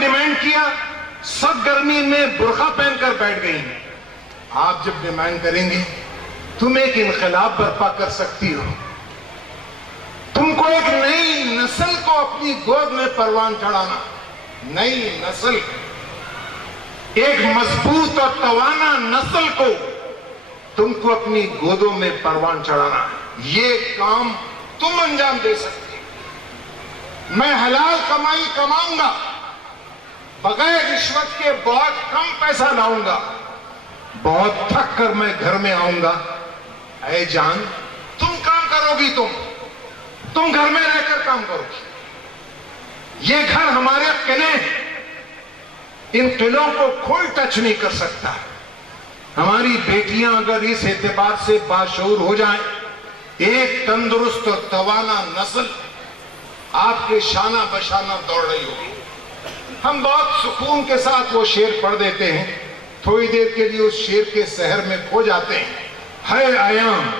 Demand کیا، سب گرمی میں برقع پہن کر بیٹھ گئی. آپ جب ڈیمانڈ کریں گے تم ایک انقلاب برپا کر سکتی ہو. تم کو ایک نئی نسل کو اپنی گود میں پروان چڑھانا، نئی نسل، ایک مضبوط اور توانا نسل کو تم کو اپنی گودوں میں پروان چڑھانا، یہ کام تم انجام دے سکتی. میں حلال کمائی کماؤں گا، بغیر رشوت کے بہت کم پیسہ لاؤں گا، بہت تھک کر میں گھر میں آؤں گا. اے جان، تم کام کرو گی، تم گھر میں رہ کر کام کرو گی. یہ گھر ہمارے قلعے ہیں، ان قلعوں کو کوئی ٹچ نہیں کر سکتا. ہماری بیٹیاں اگر اس اعتبار سے باشعور ہو جائیں، ایک تندرست اور توانا نسل آپ کے شانہ بشانہ دوڑ رہی ہوگی. ہم بہت سکون کے ساتھ وہ شعر پڑھ دیتے ہیں، تھوڑی دیر کے لیے اس شعر کے سحر میں کھو جاتے ہیں. ہے ایام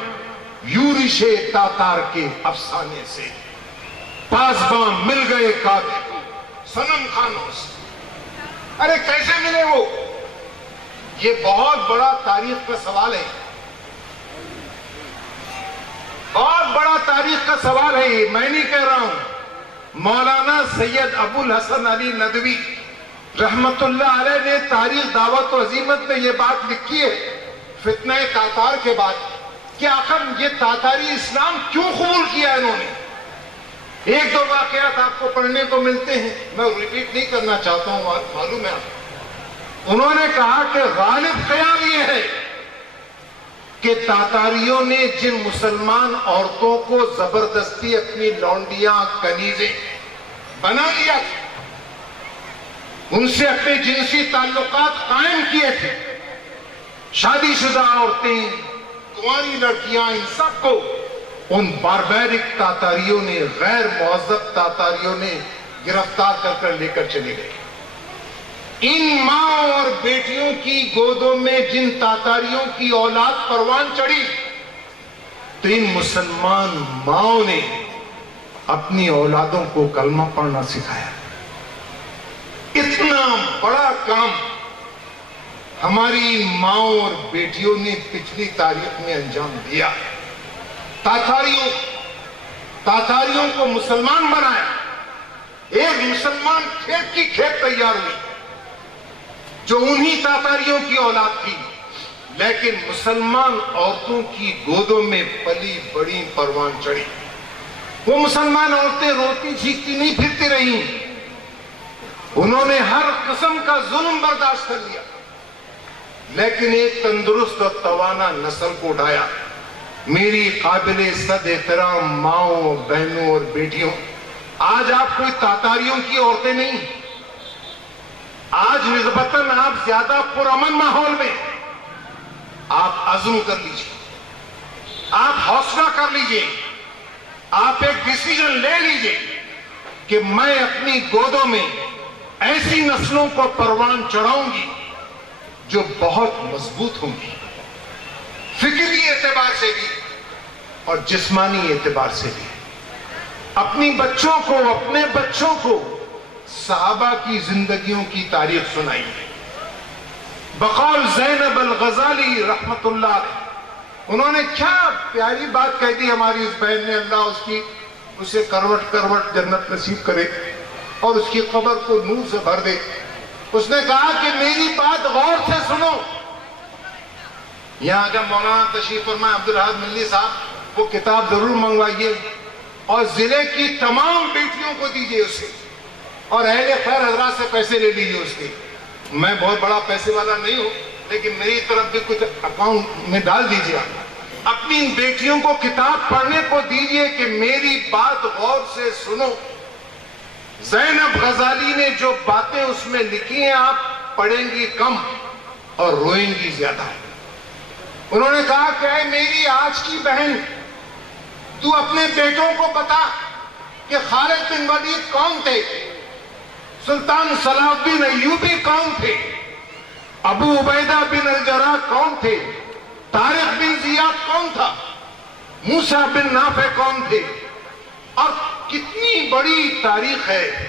یورش تاتار کے افسانے سے، پاسباں مل گئے کعبے کو صنم خانوں سے. ارے کیسے ملے وہ؟ یہ بہت بڑا تاریخ کا سوال ہے، بہت بڑا تاریخ کا سوال ہے. یہ میں نہیں کہہ رہا ہوں، مولانا سید ابو الحسن علی ندوی رحمت اللہ علیہ نے تاریخ دعوت و عزیمت میں یہ بات لکھی ہے فتنہ تاتار کے بعد کہ آخر یہ تاتاری اسلام کیوں قبول کیا انہوں نے. ایک دو واقعات آپ کو پڑھنے کو ملتے ہیں، میں ریپیٹ نہیں کرنا چاہتا ہوں، معلوم ہے. انہوں نے کہا کہ غالب خیال یہ ہے کہ تاتاریوں نے جن مسلمان عورتوں کو زبردستی اپنی لونڈیاں کنیزیں بنا لیا تھا، ان سے اپنے جنسی تعلقات قائم کیے تھے، شادی شدہ عورتیں، کنواری لڑکیاں، ان سب کو ان باربیرک تاتاریوں نے، غیر مہذب تاتاریوں نے گرفتار کر لے کر چلے گئے. ان ماں اور بیٹیوں کی گودوں میں جن تاتاریوں کی اولاد پروان چڑھی، تو ان مسلمان ماؤں نے اپنی اولادوں کو کلمہ پڑھنا سکھایا. اتنا بڑا کام ہماری ماؤں اور بیٹیوں نے پچھلی تاریخ میں انجام دیا. تاتاریوں کو مسلمان بنایا. ایک مسلمان کھیت کی کھیت تیار ہوئی جو انہی تاتاریوں کی اولاد تھی، لیکن مسلمان عورتوں کی گودوں میں پلی بڑی پروان چڑھی. وہ مسلمان عورتیں روتی جھیکتی نہیں پھرتی رہیں، انہوں نے ہر قسم کا ظلم برداشت کر لیا، لیکن ایک تندرست اور توانا نسل کو اٹھایا. میری قابل صد احترام ماؤں، بہنوں اور بیٹیوں، آج آپ کوئی تاتاریوں کی عورتیں نہیں، آج نسبتاً آپ زیادہ پرامن ماحول میں. آپ عزم کر لیجئے، آپ حوصلہ کر لیجئے، آپ ایک ڈیسیژن لے لیجئے کہ میں اپنی گودوں میں ایسی نسلوں کو پروان چڑھاؤں گی جو بہت مضبوط ہوں گی، فکری اعتبار سے بھی اور جسمانی اعتبار سے بھی. اپنے بچوں کو صحابہ کی زندگیوں کی تاریخ سنائی. بقول زینب الغزالی رحمت اللہ علیہ، انہوں نے کیا پیاری بات کہہ دی ہماری اس بہن نے، اللہ اسے کروٹ جنت نصیب کرے اور اس کی قبر کو نور سے بھر دے. اس نے کہا کہ میری بات غور سے سنو. یہاں جب مولانا تشریف فرمائے عبدالحاد ملی صاحب، وہ کتاب ضرور منگوائیے اور ضلع کی تمام بیٹیوں کو دیجیے اسے، اور اہل خیر حضرات سے پیسے لے لیجیے اس کے. میں بہت بڑا پیسے والا نہیں ہوں، لیکن میری طرف بھی کچھ اکاؤنٹ میں ڈال دیجیے. اپنی ان بیٹیوں کو کتاب پڑھنے کو دیجیے کہ میری بات غور سے سنو. زینب غزالی نے جو باتیں اس میں لکھی ہیں، آپ پڑھیں گی کم اور روئیں گی زیادہ. انہوں نے کہا کہ اے میری آج کی بہن، تو اپنے بیٹوں کو بتا کہ خالد بن ولید کون تھے، سلطان صلاح الدین ایوبی کون تھے، ابو عبیدہ بن الجراح کون تھے، طارق بن زیاد کون تھا، موسیٰ بن نافع کون تھے، اور کتنی بڑی تاریخ ہے.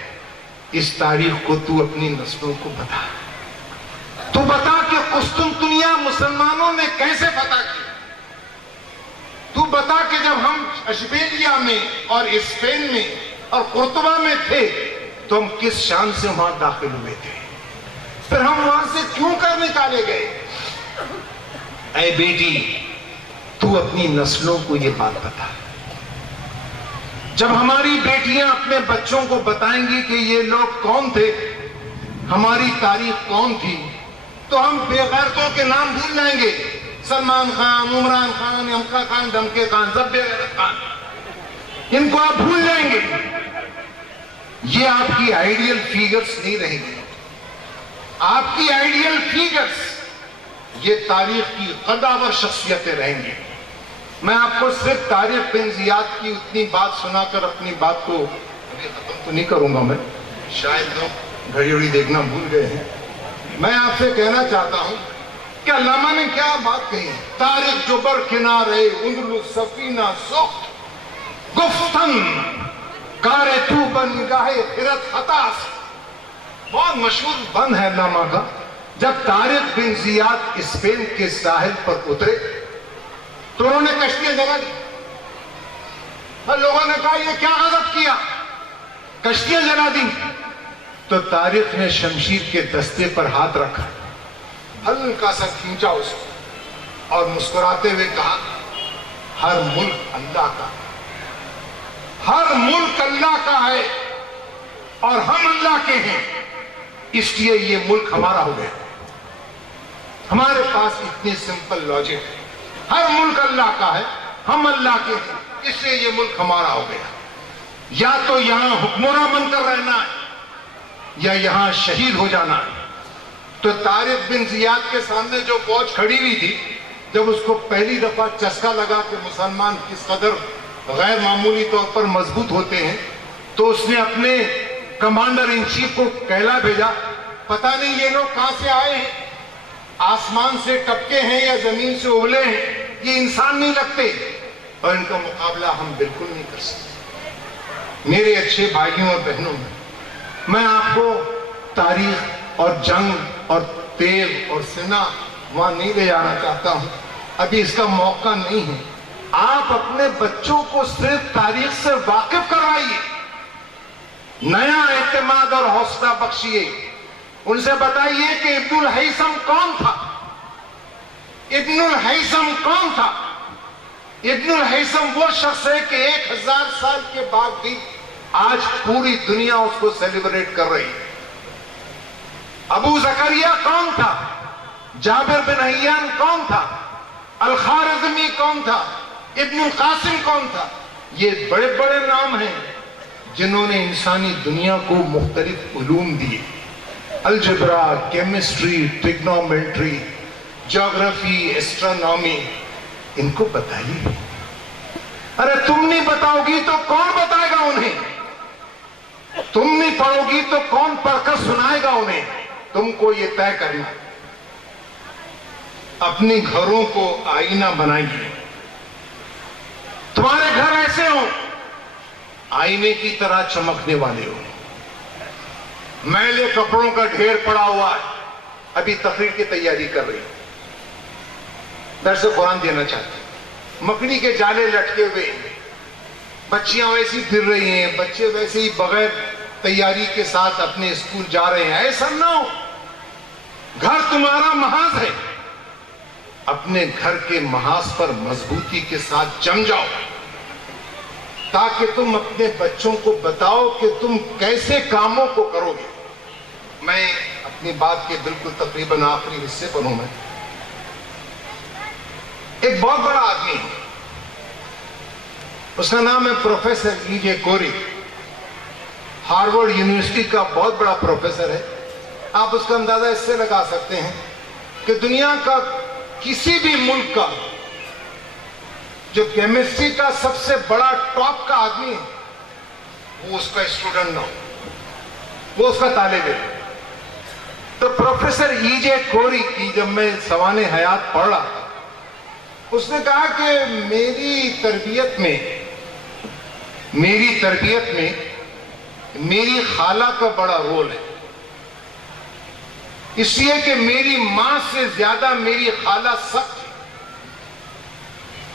اس تاریخ کو تو اپنی نسلوں کو بتا. تو بتا کہ قسطنطنیہ مسلمانوں نے کیسے فتح کیا. تو بتا کہ جب ہم اشبیلیا میں اور اسپین میں اور قرطبہ میں تھے تو ہم کس شان سے وہاں داخل ہوئے تھے, پھر ہم وہاں سے کیوں کر نکالے گئے. اے بیٹی, تو اپنی نسلوں کو یہ بات بتا. جب ہماری بیٹیاں اپنے بچوں کو بتائیں گی کہ یہ لوگ کون تھے, ہماری تاریخ کون تھی, تو ہم بے غیرتوں کے نام بھول جائیں گے. سلمان خان, عمران خان, امکا خان, دمکے خان, سب بے غیرت خان, ان کو آپ بھول جائیں گے. یہ آپ کی آئیڈیل فیگرز نہیں رہیں گے. آپ کی آئیڈیل فیگرز یہ تاریخ کی قداور شخصیتیں رہیں گے. میں آپ کو صرف طارق بن زیاد کی اتنی بات سنا کر اپنی بات کو ابھی ختم تو نہیں کروں گا. میں شاید لوگ گھڑی اڑی دیکھنا بھول گئے ہیں. میں آپ سے کہنا چاہتا ہوں کہ علامہ نے کیا بات کہی. تاریخ جو بر کنارے اندلس سفینہ سخت گفتن کارے تو بن گاہے خرت خطاس. بہت مشہور بند ہے علامہ کا. جب طارق بن زیاد اسپین کے ساحل پر اترے تو انہوں نے کشتیاں جلا دی. اور لوگوں نے کہا یہ کیا غضب کیا, کشتیاں جلا دی. تو طارق نے شمشیر کے دستے پر ہاتھ رکھا, ہلکا سا کھینچا اس کو اور مسکراتے ہوئے کہا ہر ملک اللہ کا, ہر ملک اللہ کا ہے اور ہم اللہ کے ہیں, اس لیے یہ ملک ہمارا ہو گیا. ہمارے پاس اتنی سمپل لاجک ہے, ہر ملک اللہ کا ہے, ہم اللہ کے ہیں, اس لیے یہ ملک ہمارا ہو گیا. یا تو یہاں حکمراں بن کر رہنا ہے یا یہاں شہید ہو جانا ہے. تو طارق بن زیاد کے سامنے جو فوج کھڑی ہوئی تھی, جب اس کو پہلی دفعہ چسکا لگا کہ مسلمان کس قدر غیر معمولی طور پر مضبوط ہوتے ہیں, تو اس نے اپنے کمانڈر ان چیف کو کہلا بھیجا, پتہ نہیں یہ لوگ کہاں سے آئے ہیں, آسمان سے ٹپکے ہیں یا زمین سے اگلے ہیں, یہ انسان نہیں لگتے, اور ان کا مقابلہ ہم بالکل نہیں کر سکتے. میرے اچھے بھائیوں اور بہنوں, میں آپ کو تاریخ اور جنگ اور تیغ اور سنا وہاں نہیں لے جانا چاہتا ہوں, ابھی اس کا موقع نہیں ہے. آپ اپنے بچوں کو صرف تاریخ سے واقف کروائیے, نیا اعتماد اور حوصلہ بخشیے. ان سے بتائیے کہ ابن الہیثم کون تھا, ابن الہیثم کون تھا. ابن الہیثم وہ شخص ہے کہ 1000 سال کے بعد بھی آج پوری دنیا اس کو سیلیبریٹ کر رہی ہے. ابو زکریا کون تھا, جابر بن حیان کون تھا, الخارزمی کون تھا, ابن القاسم کون تھا. یہ بڑے بڑے نام ہیں جنہوں نے انسانی دنیا کو مختلف علوم دیے. الجبرا, کیمسٹری, ٹریگنومیٹری, جیوگرافی, ایسٹرونومی, ان کو بتائیے. ارے تم نہیں بتاؤ گی تو کون بتائے گا انہیں, تم نہیں پڑھو گی تو کون پڑھ کر سنائے گا انہیں. تم کو یہ طے کرنا, اپنے گھروں کو آئینہ بنائیے. تمہارے گھر ایسے ہوں آئینے کی طرح چمکنے والے ہوں. میلے کپڑوں کا ڈھیر پڑا ہوا ہے, ابھی تقریر کی تیاری کر رہی ہوں, درس قرآن دینا چاہتے ہیں, مکڑی کے جالے لٹکے ہوئے, بچیاں ویسی پھر رہی ہیں, بچے ویسے ہی بغیر تیاری کے ساتھ اپنے اسکول جا رہے ہیں. ایسا نہ ہو, گھر تمہارا محاذ ہے, اپنے گھر کے محاذ پر مضبوطی کے ساتھ جم جاؤ تاکہ تم اپنے بچوں کو بتاؤ کہ تم کیسے کاموں کو کرو گے. میں اپنی بات کے بالکل تقریباً آخری حصے پر ہوں. میں ایک بہت بڑا آدمی ہے, اس کا نام ہے پروفیسر ای جے کوری, ہارورڈ یونیورسٹی کا بہت بڑا پروفیسر ہے. آپ اس کا اندازہ اس سے لگا سکتے ہیں کہ دنیا کا کسی بھی ملک کا جو کیمسٹری کا سب سے بڑا ٹاپ کا آدمی ہے وہ اس کا اسٹوڈنٹ نہ ہو, وہ اس کا طالب علم. تو پروفیسر ای جے کوری کی جب میں سوانح حیات پڑھ رہا تھا, اس نے کہا کہ میری تربیت میں میری خالہ کا بڑا رول ہے، اس لیے کہ میری ماں سے زیادہ میری خالہ سخت تھی،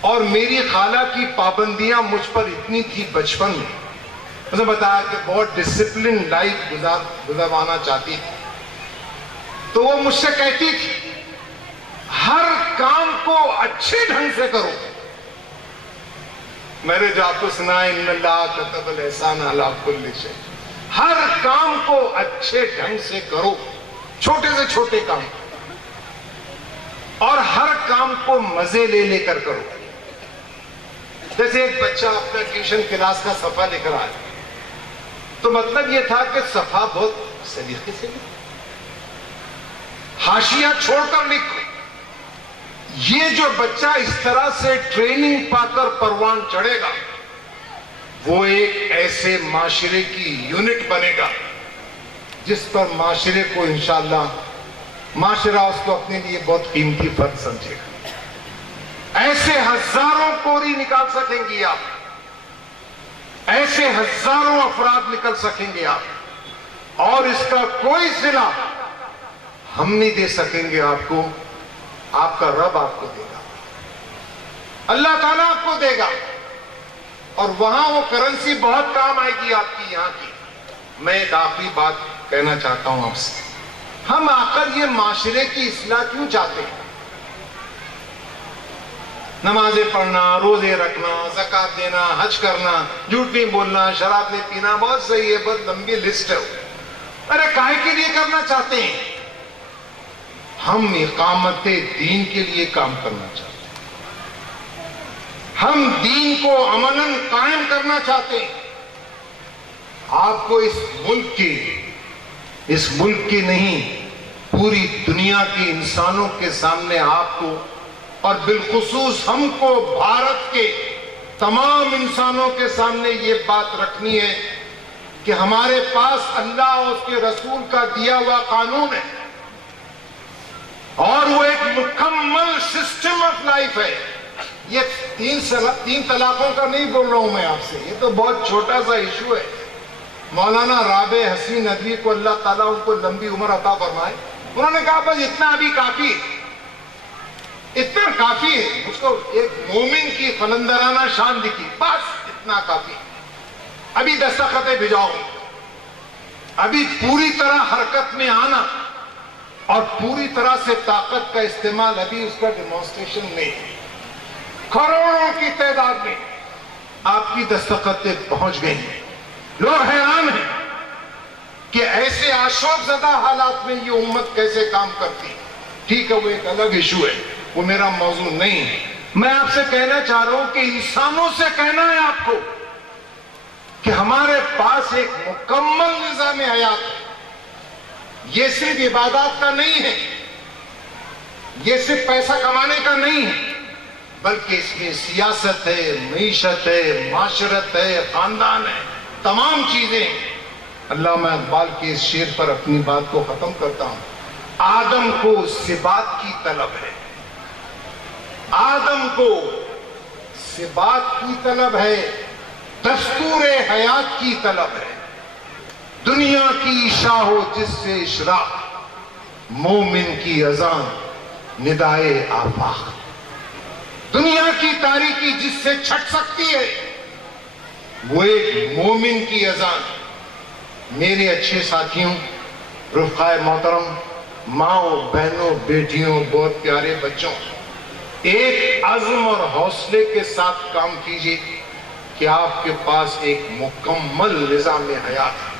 اور میری خالہ کی پابندیاں مجھ پر اتنی تھی بچپن میں، اسے بتایا کہ بہت ڈسپلن لائف گزاروانا چاہتی تھی، تو وہ مجھ سے کہتی تھی ہر کام کو اچھے ڈھنگ سے کرو۔ میں نے جو آپ کو سنا ہے ان اللہ کتب الاحسان علی کل شیء، ہر کام کو اچھے ڈھنگ سے کرو، چھوٹے سے چھوٹے کام، اور ہر کام کو مزے لے لے کر کرو۔ جیسے ایک بچہ اپنا ٹیوشن کلاس کا صفحہ لکھ رہا ہے، تو مطلب یہ تھا کہ صفحہ بہت سلیقے سے لکھو، حاشیہ چھوڑ کر لکھو۔ یہ جو بچہ اس طرح سے ٹریننگ پا کر پروان چڑھے گا، وہ ایک ایسے معاشرے کی یونٹ بنے گا جس پر معاشرے کو انشاءاللہ معاشرہ اس کو اپنے لیے بہت قیمتی فرد سمجھے گا۔ ایسے ہزاروں کوری نکال سکیں گے آپ، ایسے ہزاروں افراد نکل سکیں گے آپ، اور اس کا کوئی صلہ ہم نہیں دے سکیں گے آپ کو، آپ کا رب آپ کو دے گا، اللہ تعالیٰ آپ کو دے گا، اور وہاں وہ کرنسی بہت کام آئے گی آپ کی یہاں کی۔ میں ایک آخری بات کہنا چاہتا ہوں آپ سے، ہم آخر یہ معاشرے کی اصلاح کیوں چاہتے ہیں؟ نمازیں پڑھنا، روزے رکھنا، زکوٰۃ دینا، حج کرنا، جھوٹ نہیں بولنا، شراب نہیں پینا، بہت صحیح ہے، بہت لمبی لسٹ ہے۔ ارے کاہے کے لیے کرنا چاہتے ہیں؟ ہم اقامت دین کے لیے کام کرنا چاہتے ہیں، ہم دین کو عملاً قائم کرنا چاہتے ہیں۔ آپ کو اس ملک کی نہیں، پوری دنیا کے انسانوں کے سامنے آپ کو، اور بالخصوص ہم کو بھارت کے تمام انسانوں کے سامنے یہ بات رکھنی ہے کہ ہمارے پاس اللہ اور اس کے رسول کا دیا ہوا قانون ہے، اور وہ ایک مکمل سسٹم آف لائف ہے۔ یہ تین طلاقوں کا نہیں بول رہا ہوں میں آپ سے، یہ تو بہت چھوٹا سا ایشو ہے۔ مولانا رابع حسین ندوی کو اللہ تعالیٰ ان کو لمبی عمر عطا فرمائے، انہوں نے کہا بس اتنا ابھی کافی ہے، اتنا کافی ہے۔ اس کو ایک مومن کی قلندرانہ شان دکھی، بس اتنا کافی، ابھی دستخطیں بھجاؤ، ابھی پوری طرح حرکت میں آنا اور پوری طرح سے طاقت کا استعمال، ابھی اس کا ڈیمانسٹریشن نہیں۔ کروڑوں کی تعداد میں آپ کی دستخطیں پہنچ گئی ہیں، لوگ حیران ہیں کہ ایسے آشوب زدہ حالات میں یہ امت کیسے کام کرتی۔ ٹھیک ہے، وہ ایک الگ ایشو ہے، وہ میرا موضوع نہیں ہے۔ میں آپ سے کہنا چاہ رہا ہوں کہ انسانوں سے کہنا ہے آپ کو کہ ہمارے پاس ایک مکمل نظام حیات ہے۔ یہ صرف عبادات کا نہیں ہے، یہ صرف پیسہ کمانے کا نہیں ہے، بلکہ اس میں سیاست ہے، معیشت ہے، معاشرت ہے، خاندان ہے، تمام چیزیں۔ علامہ اقبال کے اس شعر پر اپنی بات کو ختم کرتا ہوں۔ آدم کو ثبات کی طلب ہے، آدم کو ثبات کی طلب ہے، دستور حیات کی طلب ہے۔ دنیا کی عشاء ہو جس سے اشراق، مومن کی اذان ندائے آفاق۔ دنیا کی تاریکی جس سے چھٹ سکتی ہے، وہ ایک مومن کی اذان۔ میرے اچھے ساتھیوں، رفقائے محترم، ماؤں، بہنوں، بیٹیوں، بہت پیارے بچوں، ایک عزم اور حوصلے کے ساتھ کام کیجئے کہ آپ کے پاس ایک مکمل نظام حیات ہے،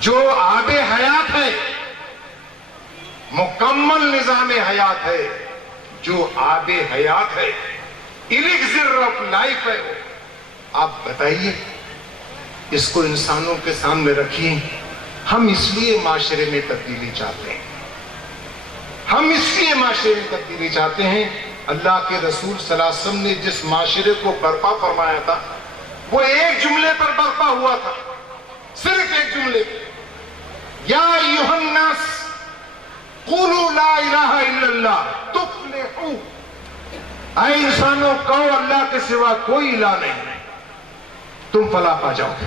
جو آب حیات ہے، مکمل نظام حیات ہے، جو آب حیات ہے، الیکزر آف لائف ہے۔ آپ بتائیے، اس کو انسانوں کے سامنے رکھیے۔ ہم اس لیے معاشرے میں تبدیلی چاہتے ہیں، ہم اس لیے معاشرے میں تبدیلی چاہتے ہیں۔ اللہ کے رسول صلی اللہ علیہ وسلم نے جس معاشرے کو برپا فرمایا تھا، وہ ایک جملے پر برپا ہوا تھا، صرف ایک جملے پر، یا ایھا الناس قولوا لا الہ الا اللہ تفلحوا۔ اے انسانوں، کہو اللہ کے سوا کوئی الہ نہیں، تم فلاح پا جاؤ گے۔